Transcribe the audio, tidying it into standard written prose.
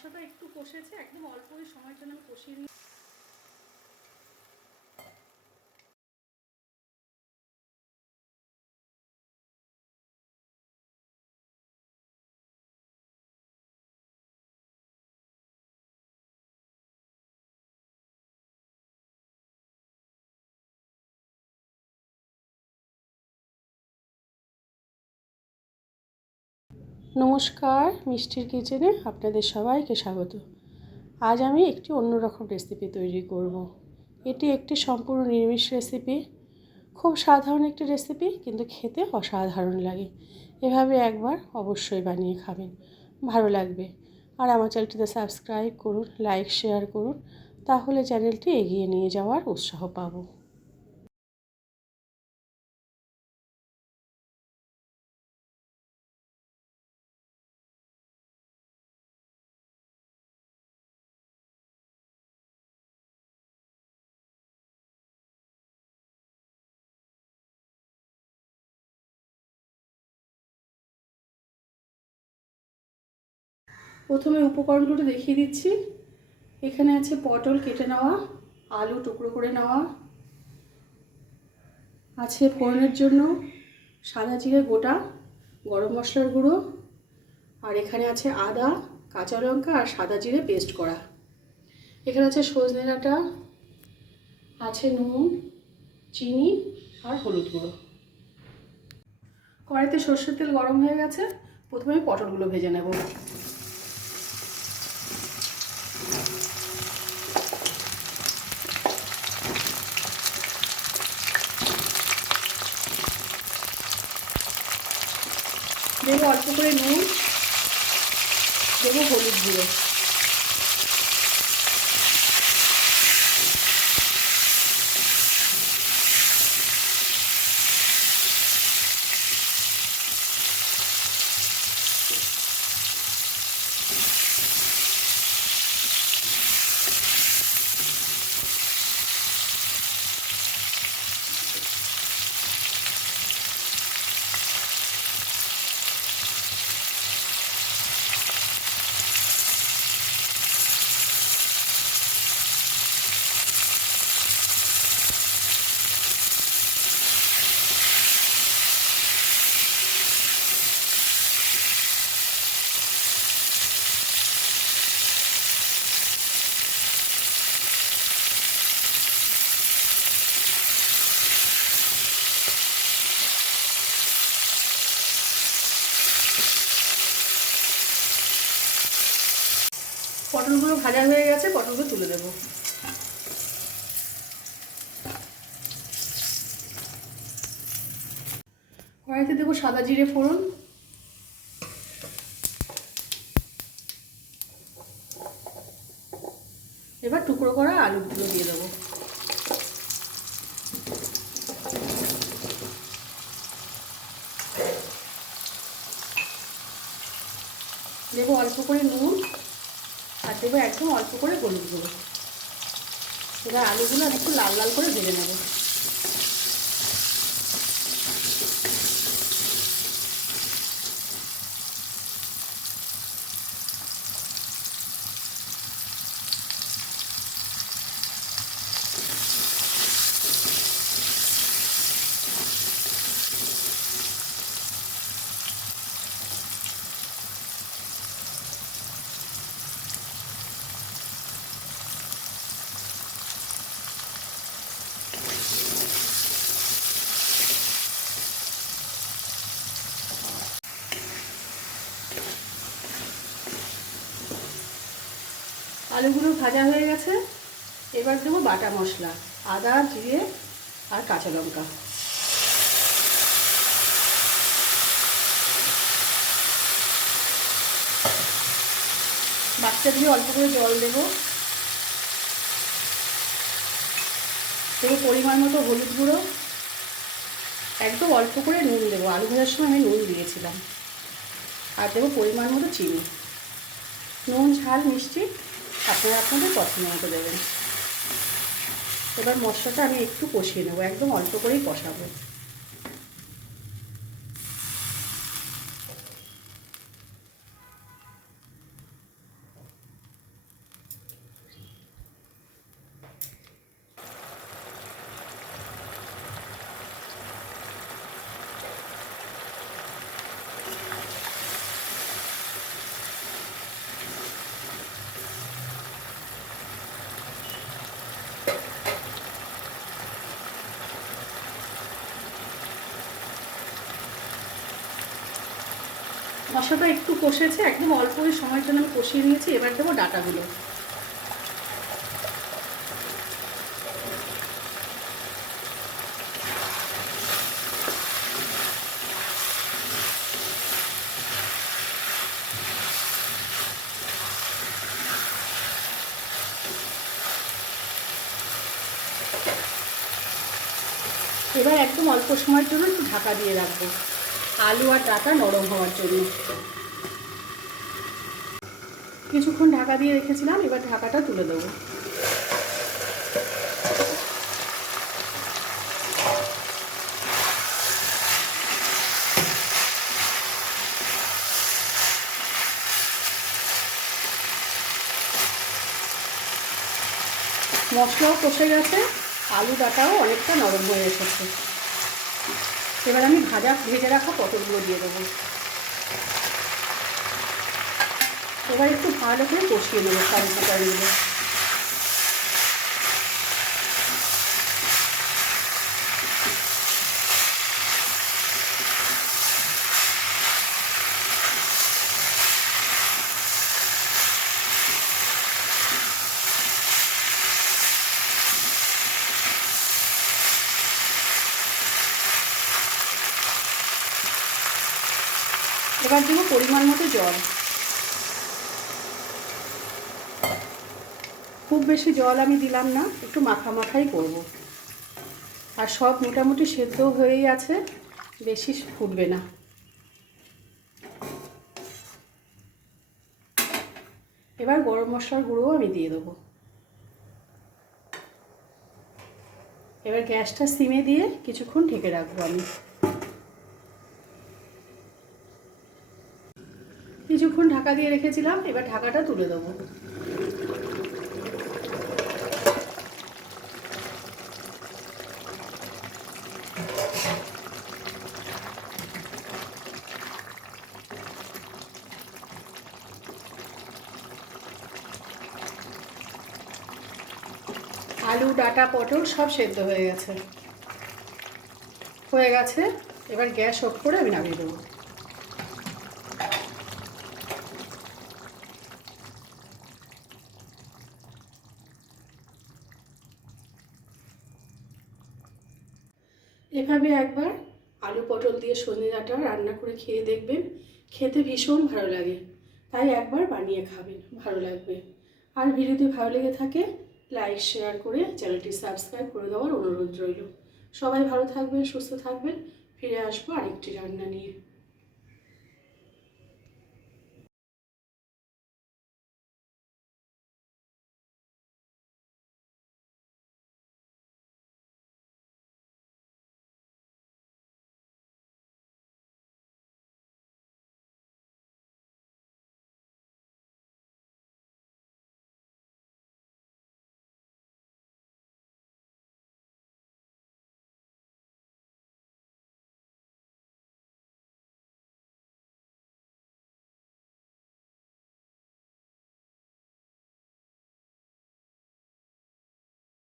মশলাটা একটু কষেছে, একদম অল্পই সময়ের জন্য আমি কষিয়ে নিই। নমস্কার, মিষ্টির কিচেনে আপনাদের সবাইকে স্বাগত। আজ আমি একটি অন্যরকম রেসিপি তৈরি করব। এটি একটি সম্পূর্ণ নিরামিষ রেসিপি। খুব সাধারণ একটি রেসিপি, কিন্তু খেতে অসাধারণ লাগে। এভাবে একবার অবশ্যই বানিয়ে খাবেন, ভালো লাগবে। আর আমার চ্যানেলটিতে সাবস্ক্রাইব করুন, লাইক শেয়ার করুন, তাহলে চ্যানেলটি এগিয়ে নিয়ে যাওয়ার উৎসাহ পাবো। প্রথমে উপকরণগুলো দেখিয়ে দিচ্ছি। এখানে আছে পটল কেটে নেওয়া, আলু টুকরো করে নেওয়া, আছে ফোড়নের জন্য সাদা জিরে গোটা, গরম মশলার গুঁড়ো, আর এখানে আছে আদা, কাঁচা লঙ্কা আর সাদা জিরে পেস্ট করা। এখানে আছে সজনে ডাঁটা, আছে নুন, চিনি আর হলুদ গুঁড়ো। কড়াইতে সর্ষের তেল গরম হয়ে গেছে। প্রথমে আমি পটলগুলো ভেজে নেব। দেবো অল্প করে নুন, দেবো হলুদ গুঁড়ো। পটলগুলো ভাজা হয়ে গেছে, পটলগুলো তুলে দেবো। কড়াইতে দেবো সাদা জিরে ফোড়ন, এবার টুকরো করা আলুগুলো দিয়ে দেবো। দেবো অল্প করে নুন, আর দেবো একদম অল্প করে হলুদ গুঁড়ো। এবার আলুগুলো আমি একটু লাল লাল করে ভেজে নেব। আলুগুলো ভাজা হয়ে গেছে। এবার দেবো বাটা মশলা, আদা, জিরে আর কাঁচা লঙ্কা। বাচ্চা দিয়ে অল্প করে জল দেবো। দেবো পরিমাণ মতো হলুদ গুঁড়ো, একদম অল্প করে নুন দেবো। আলু ভাজার সময় আমি নুন দিয়েছিলাম। আর দেবো পরিমাণ মতো চিনি। নুন ঝাল মিষ্টি আপনারা আপনাদের পছন্দ মতো দেবেন। এবার মশলাটা আমি একটু কষিয়ে নেবো, একদম অল্প করেই কষাবো। মশলাটা একটু কষেছে, একদম অল্প সময়ের জন্য আমি কষিয়ে নিয়েছি। এবার দেবো ডাঁটাগুলো। এবার একদম অল্প সময়ের জন্য একটু ঢাকা দিয়ে রাখবো, আলু আর ডাঁটা নরম হওয়ার জন্য। কিছুক্ষণ ঢাকা দিয়ে রেখেছিলাম, এবার ঢাকাটা তুলে দেবো। মশলাও কষে গেছে, আলু ডাঁটাও অনেকটা নরম হয়ে এসেছে। এবার আমি ভেজে রাখা পটলগুলো দিয়ে দেবো। এবার একটু ভালো করে কষিয়ে নেবো সব উপকরণগুলো। এবার দেবো পরিমাণ মতো জল। খুব বেশি জল আমি দিলাম না, একটু মাখাই করব। আর সব মোটামুটি সেদ্ধ হয়েই আছে, বেশি ফুটবে না। এবার গরম মশলার গুঁড়োও আমি দিয়ে দেবো। এবার গ্যাসটা সিমে দিয়ে কিছুক্ষণ ঢেকে রাখবো আমি। কিছুক্ষণ ঢাকা দিয়ে রেখেছিলাম, এবার ঢাকাটা তুলে দেবো। আলু ডাঁটা পটল সব সেদ্ধ হয়ে গেছে। এবার গ্যাস অফ করে আমি নামিয়ে দেবো। এভাবে একবার আলু পটল দিয়ে সজনে ডাঁটা রান্না করে খেয়ে দেখবেন, খেতে ভীষণ ভালো লাগে। তাই একবার বানিয়ে খাবেন, ভালো লাগবে। আর ভিডিওটি ভালো লেগে থাকে লাইক শেয়ার করে চ্যানেলটি সাবস্ক্রাইব করে দেওয়ার অনুরোধ রইল। সবাই ভালো থাকবেন, সুস্থ থাকবেন। ফিরে আসবো আরেকটি রান্না নিয়ে।